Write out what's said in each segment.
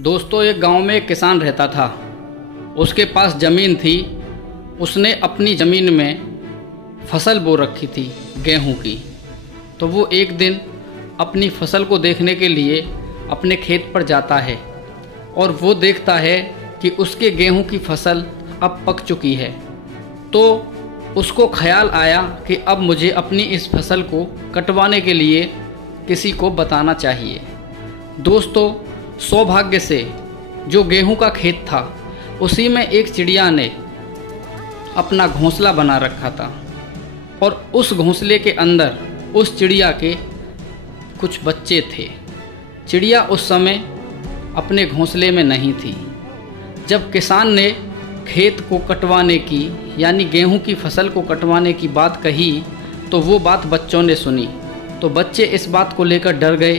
दोस्तों, एक गांव में एक किसान रहता था। उसके पास ज़मीन थी। उसने अपनी ज़मीन में फसल बो रखी थी गेहूं की। तो वो एक दिन अपनी फसल को देखने के लिए अपने खेत पर जाता है और वो देखता है कि उसके गेहूं की फसल अब पक चुकी है। तो उसको ख्याल आया कि अब मुझे अपनी इस फसल को कटवाने के लिए किसी को बताना चाहिए। दोस्तों, सौभाग्य से जो गेहूं का खेत था उसी में एक चिड़िया ने अपना घोंसला बना रखा था और उस घोंसले के अंदर उस चिड़िया के कुछ बच्चे थे। चिड़िया उस समय अपने घोंसले में नहीं थी। जब किसान ने खेत को कटवाने की यानी गेहूं की फसल को कटवाने की बात कही तो वो बात बच्चों ने सुनी। तो बच्चे इस बात को लेकर डर गए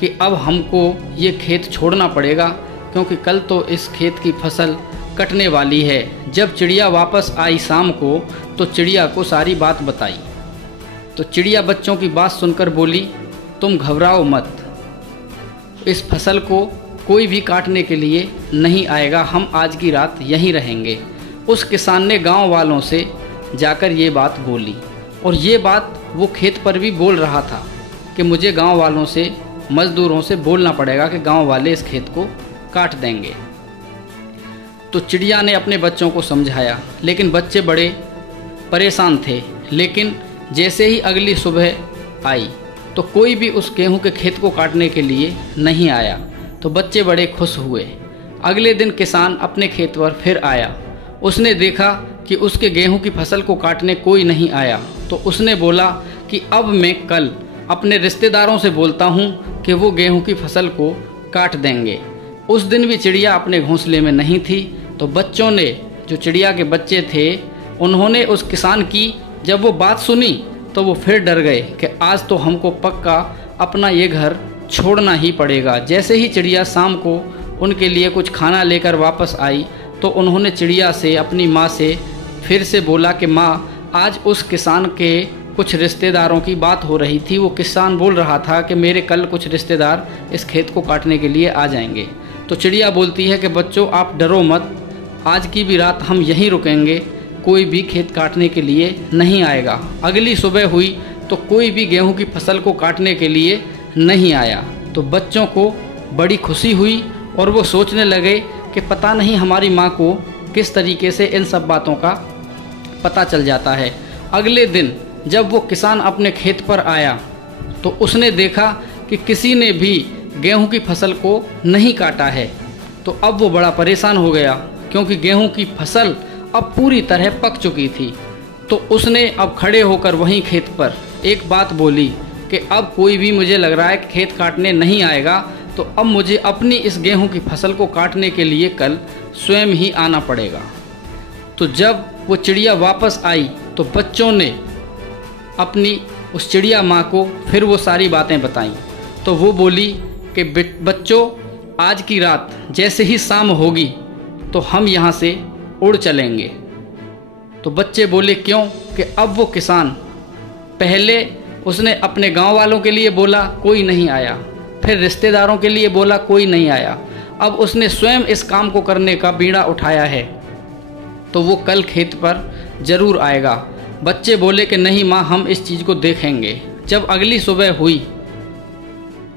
कि अब हमको ये खेत छोड़ना पड़ेगा, क्योंकि कल तो इस खेत की फसल कटने वाली है। जब चिड़िया वापस आई शाम को तो चिड़िया को सारी बात बताई। तो चिड़िया बच्चों की बात सुनकर बोली, तुम घबराओ मत, इस फसल को कोई भी काटने के लिए नहीं आएगा, हम आज की रात यहीं रहेंगे। उस किसान ने गांव वालों से जाकर ये बात बोली और ये बात वो खेत पर भी बोल रहा था कि मुझे गांव वालों से, मज़दूरों से बोलना पड़ेगा कि गांव वाले इस खेत को काट देंगे। तो चिड़िया ने अपने बच्चों को समझाया, लेकिन बच्चे बड़े परेशान थे। लेकिन जैसे ही अगली सुबह आई तो कोई भी उस गेहूं के खेत को काटने के लिए नहीं आया। तो बच्चे बड़े खुश हुए। अगले दिन किसान अपने खेत पर फिर आया। उसने देखा कि उसके गेहूं की फसल को काटने कोई नहीं आया। तो उसने बोला कि अब मैं कल अपने रिश्तेदारों से बोलता हूँ कि वो गेहूं की फसल को काट देंगे। उस दिन भी चिड़िया अपने घोंसले में नहीं थी। तो बच्चों ने, जो चिड़िया के बच्चे थे, उन्होंने उस किसान की जब वो बात सुनी तो वो फिर डर गए कि आज तो हमको पक्का अपना ये घर छोड़ना ही पड़ेगा। जैसे ही चिड़िया शाम को उनके लिए कुछ खाना लेकर वापस आई तो उन्होंने चिड़िया से, अपनी माँ से फिर से बोला कि माँ, आज उस किसान के कुछ रिश्तेदारों की बात हो रही थी। वो किसान बोल रहा था कि मेरे कल कुछ रिश्तेदार इस खेत को काटने के लिए आ जाएंगे। तो चिड़िया बोलती है कि बच्चों, आप डरो मत, आज की भी रात हम यहीं रुकेंगे, कोई भी खेत काटने के लिए नहीं आएगा। अगली सुबह हुई तो कोई भी गेहूं की फसल को काटने के लिए नहीं आया। तो बच्चों को बड़ी खुशी हुई और वो सोचने लगे कि पता नहीं हमारी माँ को किस तरीके से इन सब बातों का पता चल जाता है। अगले दिन जब वो किसान अपने खेत पर आया तो उसने देखा कि किसी ने भी गेहूं की फसल को नहीं काटा है। तो अब वो बड़ा परेशान हो गया, क्योंकि गेहूं की फसल अब पूरी तरह पक चुकी थी। तो उसने अब खड़े होकर वहीं खेत पर एक बात बोली कि अब कोई भी, मुझे लग रहा है कि खेत काटने नहीं आएगा, तो अब मुझे अपनी इस गेहूं की फसल को काटने के लिए कल स्वयं ही आना पड़ेगा। तो जब वो चिड़िया वापस आई तो बच्चों ने अपनी उस चिड़िया माँ को फिर वो सारी बातें बताईं। तो वो बोली कि बच्चों, आज की रात जैसे ही शाम होगी तो हम यहाँ से उड़ चलेंगे। तो बच्चे बोले, क्यों? कि अब वो किसान, पहले उसने अपने गांव वालों के लिए बोला, कोई नहीं आया, फिर रिश्तेदारों के लिए बोला, कोई नहीं आया, अब उसने स्वयं इस काम को करने का बीड़ा उठाया है, तो वो कल खेत पर ज़रूर आएगा। बच्चे बोले कि नहीं माँ, हम इस चीज़ को देखेंगे। जब अगली सुबह हुई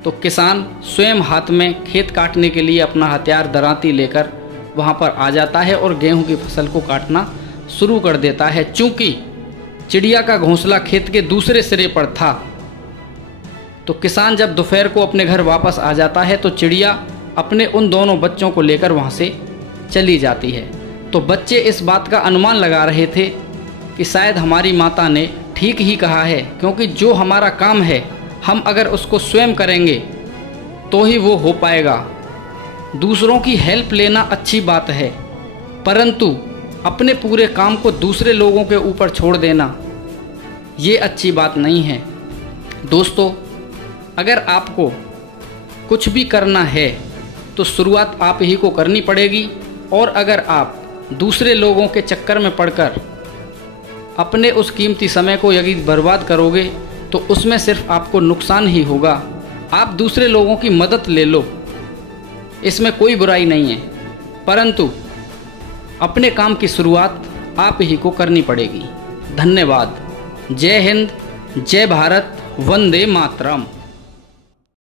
तो किसान स्वयं हाथ में खेत काटने के लिए अपना हथियार दरांती लेकर वहाँ पर आ जाता है और गेहूं की फसल को काटना शुरू कर देता है। चूँकि चिड़िया का घोंसला खेत के दूसरे सिरे पर था तो किसान जब दोपहर को अपने घर वापस आ जाता है तो चिड़िया अपने उन दोनों बच्चों को लेकर वहाँ से चली जाती है। तो बच्चे इस बात का अनुमान लगा रहे थे कि शायद हमारी माता ने ठीक ही कहा है, क्योंकि जो हमारा काम है हम अगर उसको स्वयं करेंगे तो ही वो हो पाएगा। दूसरों की हेल्प लेना अच्छी बात है, परंतु अपने पूरे काम को दूसरे लोगों के ऊपर छोड़ देना ये अच्छी बात नहीं है। दोस्तों, अगर आपको कुछ भी करना है तो शुरुआत आप ही को करनी पड़ेगी, और अगर आप दूसरे लोगों के चक्कर में पड़कर अपने उस कीमती समय को यदि बर्बाद करोगे तो उसमें सिर्फ आपको नुकसान ही होगा। आप दूसरे लोगों की मदद ले लो, इसमें कोई बुराई नहीं है, परंतु अपने काम की शुरुआत आप ही को करनी पड़ेगी। धन्यवाद। जय हिंद, जय भारत, वंदे मातरम।